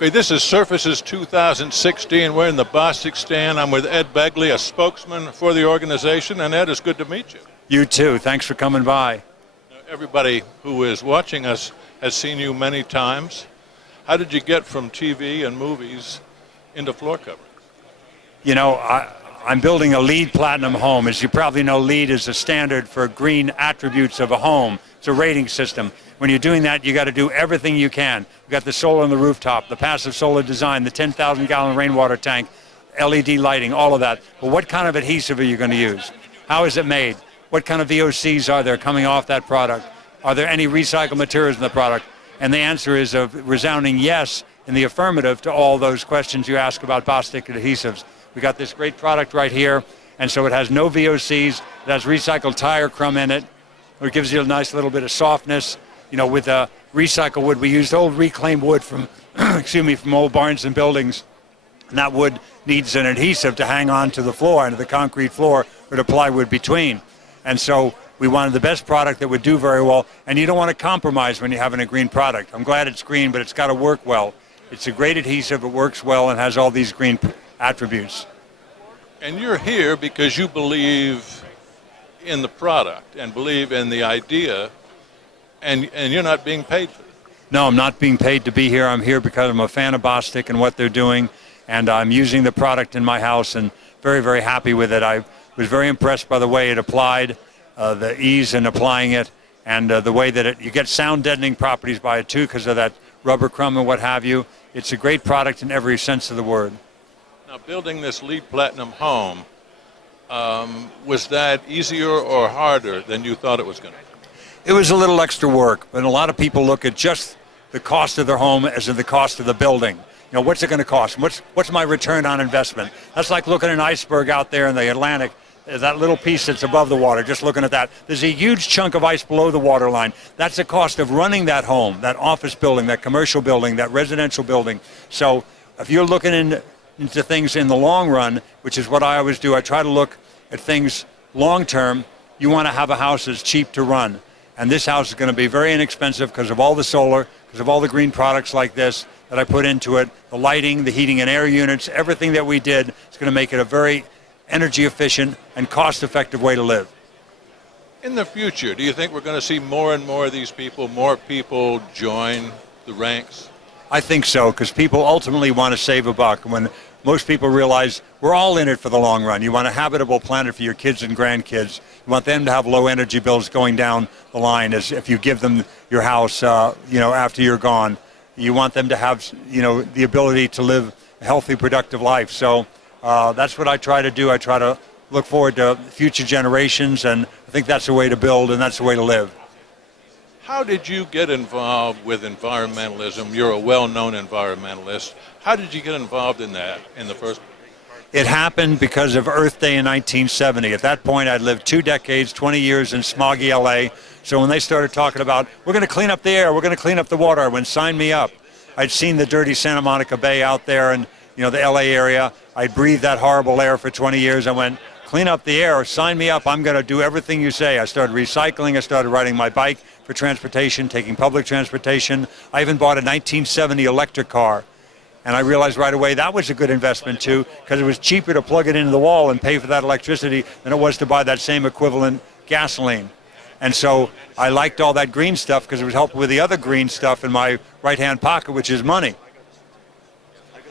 Okay, this is Surfaces 2016. We're in the Bostik stand. I'm with Ed Begley, a spokesman for the organization. And Ed, it's good to meet you. You too. Thanks for coming by. Everybody who is watching us has seen you many times. How did you get from TV and movies into floor covering? You know, I'm building a LEED Platinum home. As you probably know, LEED is a standard for green attributes of a home. It's a rating system. When you're doing that, you got to do everything you can. You've got the solar on the rooftop, the passive solar design, the 10,000-gallon rainwater tank, LED lighting, all of that. But what kind of adhesive are you going to use? How is it made? What kind of VOCs are there coming off that product? Are there any recycled materials in the product? And the answer is a resounding yes in the affirmative to all those questions you ask about Bostik adhesives. We got this great product right here, and so it has no VOCs. It has recycled tire crumb in it. It gives you a nice little bit of softness. You know, with recycled wood, we used old reclaimed wood from, from old barns and buildings. And that wood needs an adhesive to hang on to the floor, and to the concrete floor, or to plywood between. And so we wanted the best product that would do very well. And you don't want to compromise when you're having a green product. I'm glad it's green, but it's got to work well. It's a great adhesive. It works well and has all these green attributes. And you're here because you believe in the product and believe in the idea, and you're not being paid for it. No, I'm not being paid to be here. I'm here because I'm a fan of Bostik and what they're doing, and I'm using the product in my house and very, very happy with it. I was very impressed by the way it applied, the ease in applying it, and the way that you get sound deadening properties by it too because of that rubber crumb and what have you. It's a great product in every sense of the word. Now, building this LEED Platinum home, was that easier or harder than you thought it was going to be? It was a little extra work, but a lot of people look at just the cost of their home as in the cost of the building. You know, what's it going to cost? What's my return on investment? That's like looking at an iceberg out there in the Atlantic, that little piece that's above the water, just looking at that. There's a huge chunk of ice below the waterline. That's the cost of running that home, that office building, that commercial building, that residential building. So if you're looking into things in the long run, which is what I always do, I try to look at things long term. You want to have a house that's cheap to run. And this house is going to be very inexpensive because of all the solar, because of all the green products like this that I put into it, the lighting, the heating and air units, everything that we did is going to make it a very energy efficient and cost-effective way to live. In the future, do you think we're going to see more and more of these people, more people join the ranks? I think so, because people ultimately want to save a buck. When most people realize we're all in it for the long run. You want a habitable planet for your kids and grandkids. You want them to have low energy bills going down the line as if you give them your house, after you're gone. You want them to have, the ability to live a healthy, productive life. So that's what I try to do. I try to look forward to future generations, and I think that's the way to build and that's the way to live. How did you get involved with environmentalism? You're a well-known environmentalist. How did you get involved in that in the first place? It happened because of Earth Day in 1970. At that point, I'd lived 2 decades, 20 years in smoggy LA. So when they started talking about, we're going to clean up the air, we're going to clean up the water, I went, sign me up. I'd seen the dirty Santa Monica Bay out there and, the LA area. I'd breathed that horrible air for 20 years. I went, clean up the air, sign me up, I'm going to do everything you say. I started recycling, I started riding my bike for transportation, taking public transportation. I even bought a 1970 electric car. And I realized right away that was a good investment too, because it was cheaper to plug it into the wall and pay for that electricity than it was to buy that same equivalent gasoline. And so I liked all that green stuff because it was helping with the other green stuff in my right-hand pocket, which is money.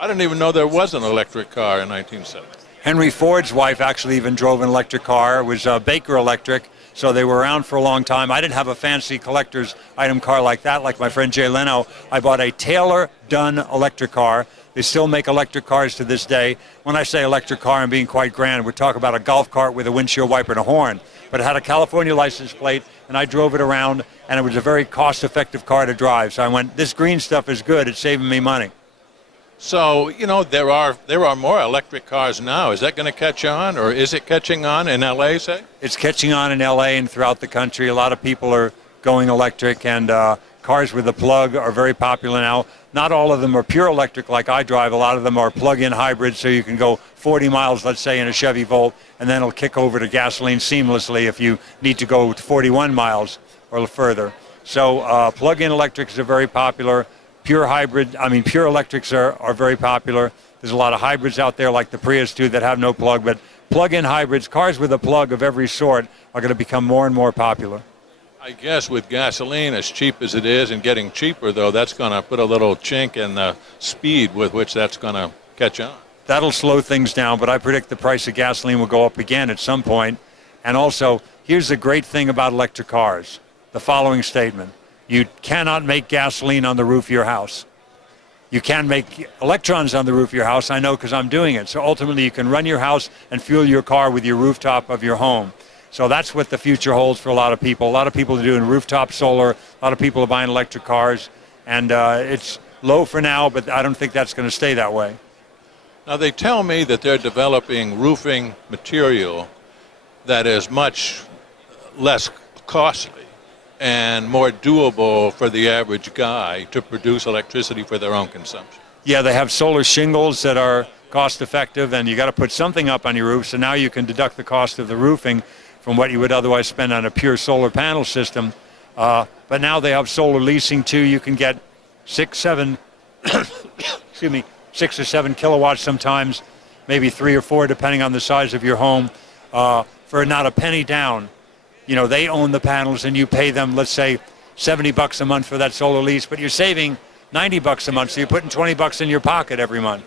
I didn't even know there was an electric car in 1970. Henry Ford's wife actually even drove an electric car. It was Baker Electric, so they were around for a long time. I didn't have a fancy collector's item car like that, like my friend Jay Leno. I bought a Taylor-done electric car. They still make electric cars to this day. When I say electric car, I'm being quite grand. We're talking about a golf cart with a windshield wiper and a horn. But it had a California license plate, and I drove it around, and it was a very cost-effective car to drive. So I went, this green stuff is good. It's saving me money. So, there are more electric cars now. Is that going to catch on, or is it catching on in L.A., say? It's catching on in L.A. and throughout the country. A lot of people are going electric, and cars with a plug are very popular now. Not all of them are pure electric like I drive. A lot of them are plug-in hybrids, so you can go 40 miles, let's say, in a Chevy Volt, and then it'll kick over to gasoline seamlessly if you need to go 41 miles or further. So plug-in electrics are very popular. Pure electrics are very popular. There's a lot of hybrids out there like the Prius too that have no plug, but plug-in hybrids, cars with a plug of every sort, are going to become more and more popular. I guess with gasoline, as cheap as it is and getting cheaper, though, that's going to put a little chink in the speed with which that's going to catch on. That'll slow things down, but I predict the price of gasoline will go up again at some point. And also, here's the great thing about electric cars, the following statement. You cannot make gasoline on the roof of your house. You can make electrons on the roof of your house, I know because I'm doing it. So ultimately, you can run your house and fuel your car with your rooftop of your home. So that's what the future holds for a lot of people. A lot of people are doing rooftop solar. A lot of people are buying electric cars. And it's low for now, but I don't think that's going to stay that way. Now, they tell me that they're developing roofing material that is much less costly and more doable for the average guy to produce electricity for their own consumption. Yeah, they have solar shingles that are cost effective, and you got to put something up on your roof, so now you can deduct the cost of the roofing from what you would otherwise spend on a pure solar panel system. But now they have solar leasing too. You can get 6 or 7 kilowatts sometimes, maybe 3 or 4 depending on the size of your home, for not a penny down. You know, they own the panels and you pay them, let's say, $70 a month for that solar lease, but you're saving $90 a month, so you're putting $20 in your pocket every month.